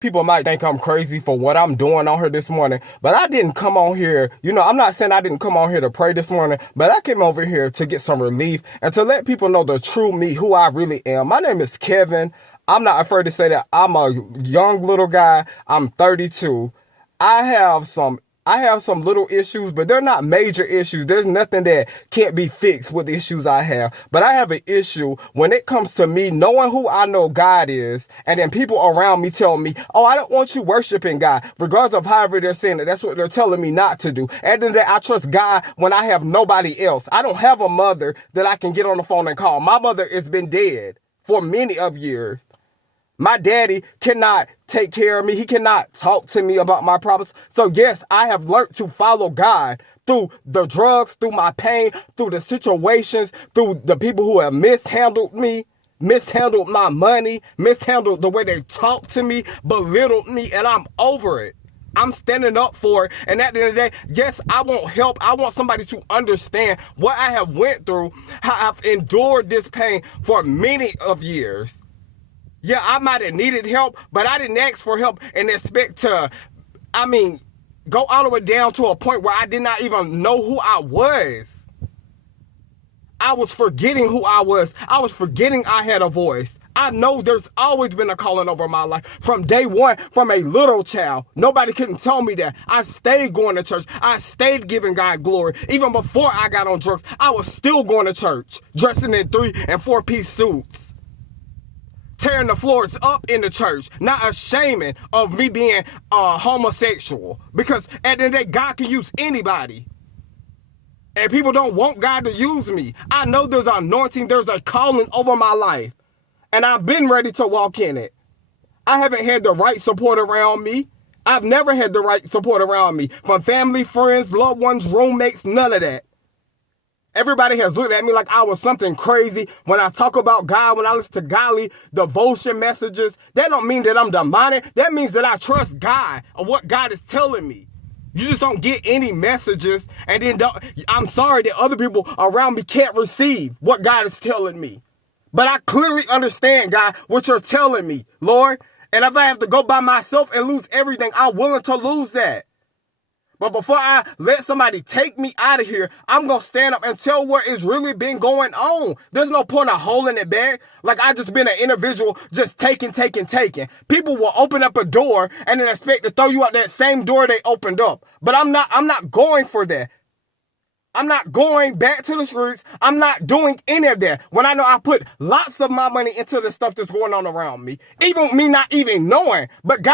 People might think I'm crazy for what I'm doing on here this morning, but I didn't come on here. I'm not saying I didn't come on here to pray this morning, but I came over here to get some relief and to let people know the true me, who I really am. My name is Kevin. I'm not afraid to say that I'm a young little guy. I'm 32. I have some little issues, but they're not major issues. There's nothing that can't be fixed with the issues I have. But I have an issue when it comes to me knowing who I know God is, and then people around me tell me, oh, I don't want you worshiping God, regardless of however they're saying it. That's what they're telling me not to do. And then I trust God when I have nobody else. I don't have a mother that I can get on the phone and call. My mother has been dead for many of years. My daddy cannot take care of me. He cannot talk to me about my problems. So yes, I have learned to follow God through the drugs, through my pain, through the situations, through the people who have mishandled me, mishandled my money, mishandled the way they talk to me, belittled me, and I'm over it. I'm standing up for it. And at the end of the day, yes, I want help. I want somebody to understand what I have went through, how I've endured this pain for many of years. Yeah, I might have needed help, but I didn't ask for help and expect to, go all the way down to a point where I did not even know who I was. I was forgetting who I was. I was forgetting I had a voice. I know there's always been a calling over my life from day one, from a little child. Nobody couldn't tell me that. I stayed going to church. I stayed giving God glory. Even before I got on drugs, I was still going to church, dressing in 3- and 4-piece suits, tearing the floors up in the church, not ashamed of me being homosexual. Because at the end of the day, God can use anybody. And people don't want God to use me. I know there's an anointing, there's a calling over my life. And I've been ready to walk in it. I haven't had the right support around me. I've never had the right support around me. From family, friends, loved ones, roommates, none of that. Everybody has looked at me like I was something crazy. When I talk about God, when I listen to godly devotion messages, that don't mean that I'm demonic. That means that I trust God or what God is telling me. You just don't get any messages and then I'm sorry that other people around me can't receive what God is telling me. But I clearly understand, God, what you're telling me, Lord. And if I have to go by myself and lose everything, I'm willing to lose that. But before I let somebody take me out of here, I'm going to stand up and tell what has really been going on. There's no point of holding it back. Like I just been an individual just taking. People will open up a door and then expect to throw you out that same door they opened up. But I'm not going for that. I'm not going back to the streets. I'm not doing any of that. When I know I put lots of my money into the stuff that's going on around me. Even me not even knowing. But God